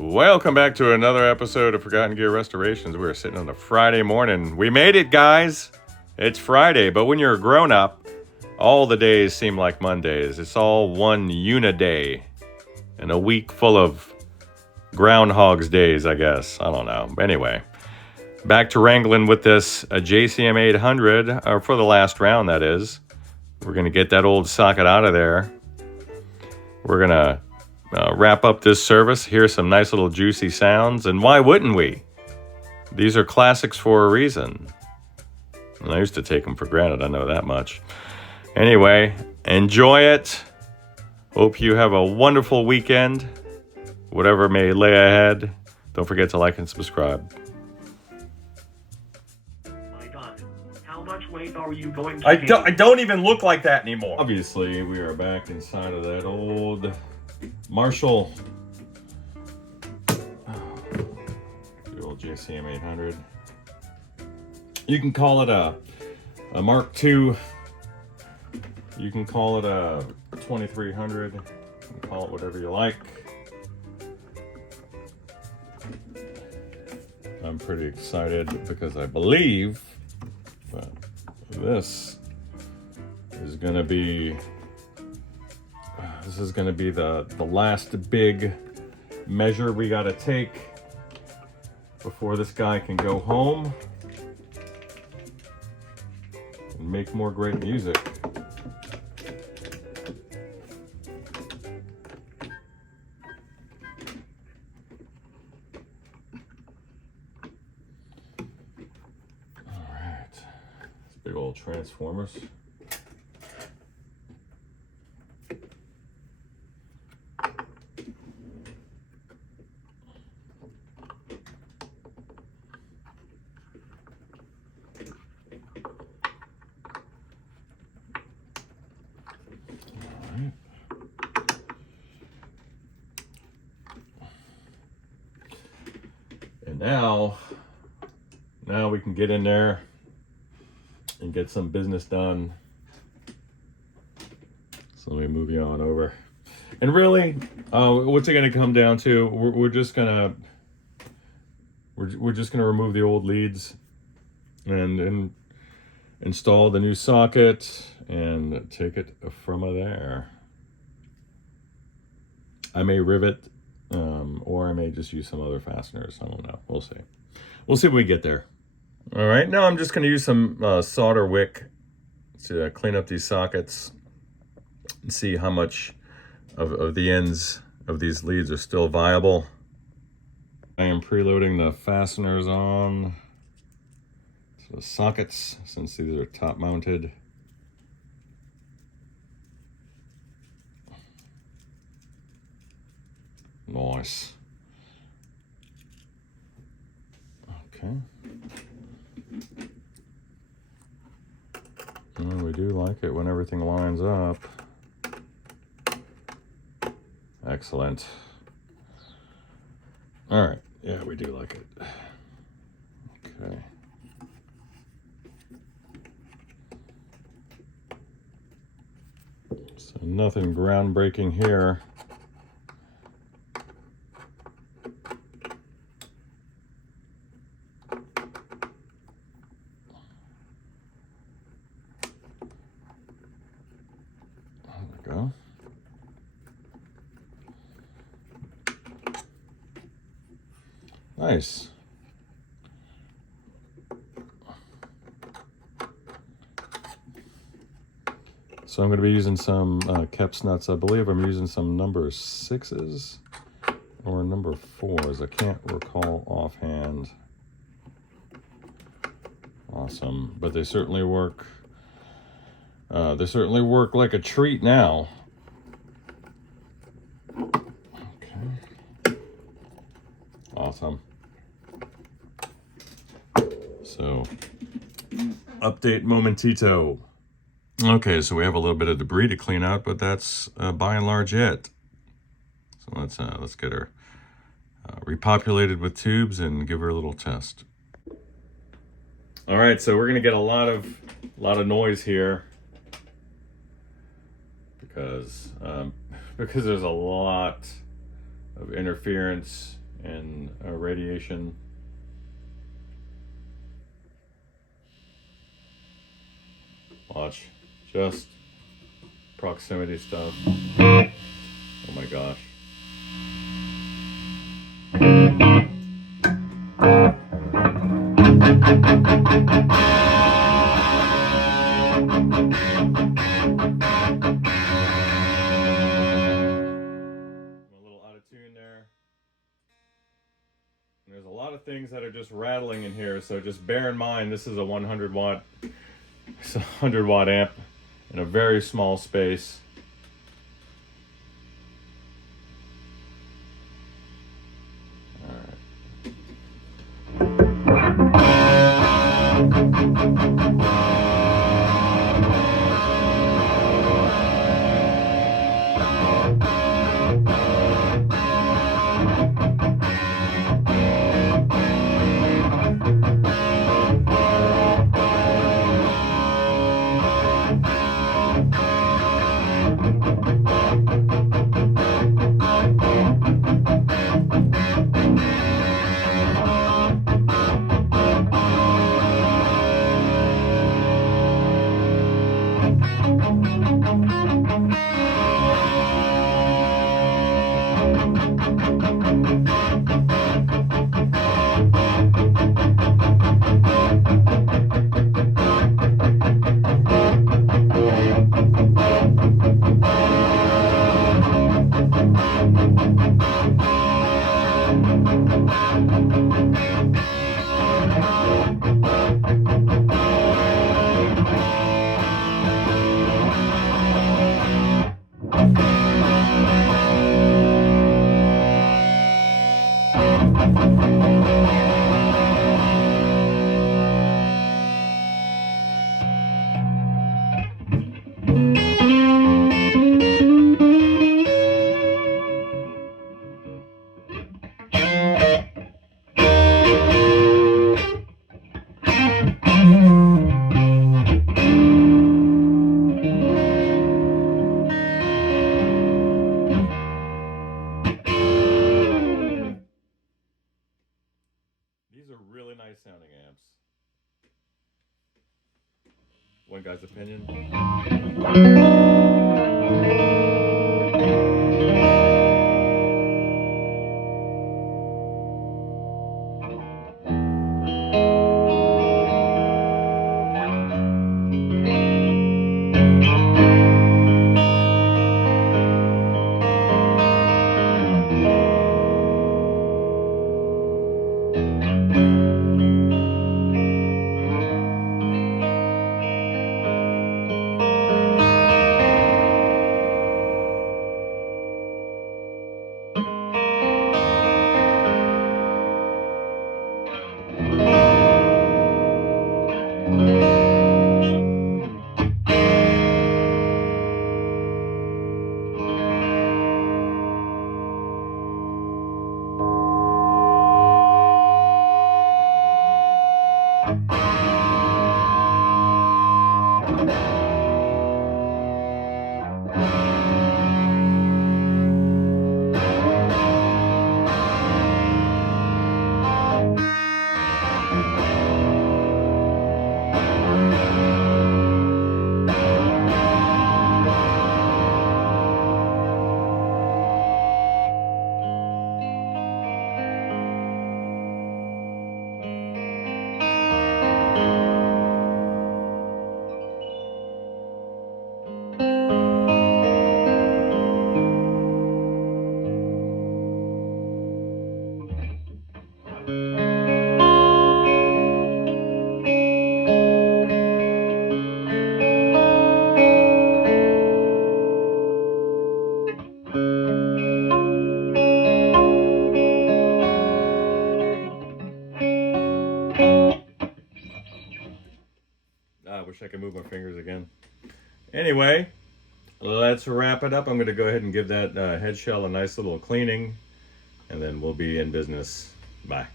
Welcome back to another episode of Forgotten Gear Restorations. We're sitting on a Friday morning. We made it, guys. It's Friday, but when you're a grown-up, all the days seem like Mondays. It's all one uniday and a week full of Groundhog's days, I guess. I don't know. Anyway, back to wrangling with this JCM 800, or for the last round, that is. We're going to get that old socket out of there. We're going to wrap up this service, hear some nice little juicy sounds, and why wouldn't we? These are classics for a reason. And I used to take them for granted, I know that much. Anyway, enjoy it. Hope you have a wonderful weekend, whatever may lay ahead. Don't forget to like and subscribe. My God, how much weight are you going to I gain? don't even look like that anymore. Obviously, we are back inside of that old Marshall, the old JCM 800. You can call it a Mark II. You can call it a 2300. You can call it whatever you like. I'm pretty excited because I believe that this is going to be the last big measure we got to take before this guy can go home and make more great music. All right, big old transformers. Now we can get in there and get some business done. So let me move you on over. And really, what's it going to come down to? We're just gonna remove the old leads and install the new socket and take it from there. I may rivet, or I may just use some other fasteners. I don't know. We'll see. We'll see when we get there. All right, now I'm just going to use some solder wick to clean up these sockets and see how much of the ends of these leads are still viable. I am preloading the fasteners on to the sockets since these are top mounted. Nice. Okay. Well, we do like it when everything lines up. Excellent. All right. Yeah, we do like it. Okay. So nothing groundbreaking here. Go. Nice. So I'm going to be using some Keps nuts. I believe I'm using some number 6s or number 4s. I can't recall offhand. Awesome, but they certainly work. They certainly work like a treat now. Okay. Awesome. So, update momentito. Okay, so we have a little bit of debris to clean out, but that's by and large it. So let's get her repopulated with tubes and give her a little test. All right, so we're gonna get a lot of noise here because there's a lot of interference and radiation. Watch, just proximity stuff. Oh my gosh. There's a lot of things that are just rattling in here, so just bear in mind this is a 100 watt amp in a very small space. These are really nice sounding amps. One guy's opinion. I wish I could move my fingers again. Anyway, let's wrap it up. I'm going to go ahead and give that head shell a nice little cleaning, and then we'll be in business. Bye.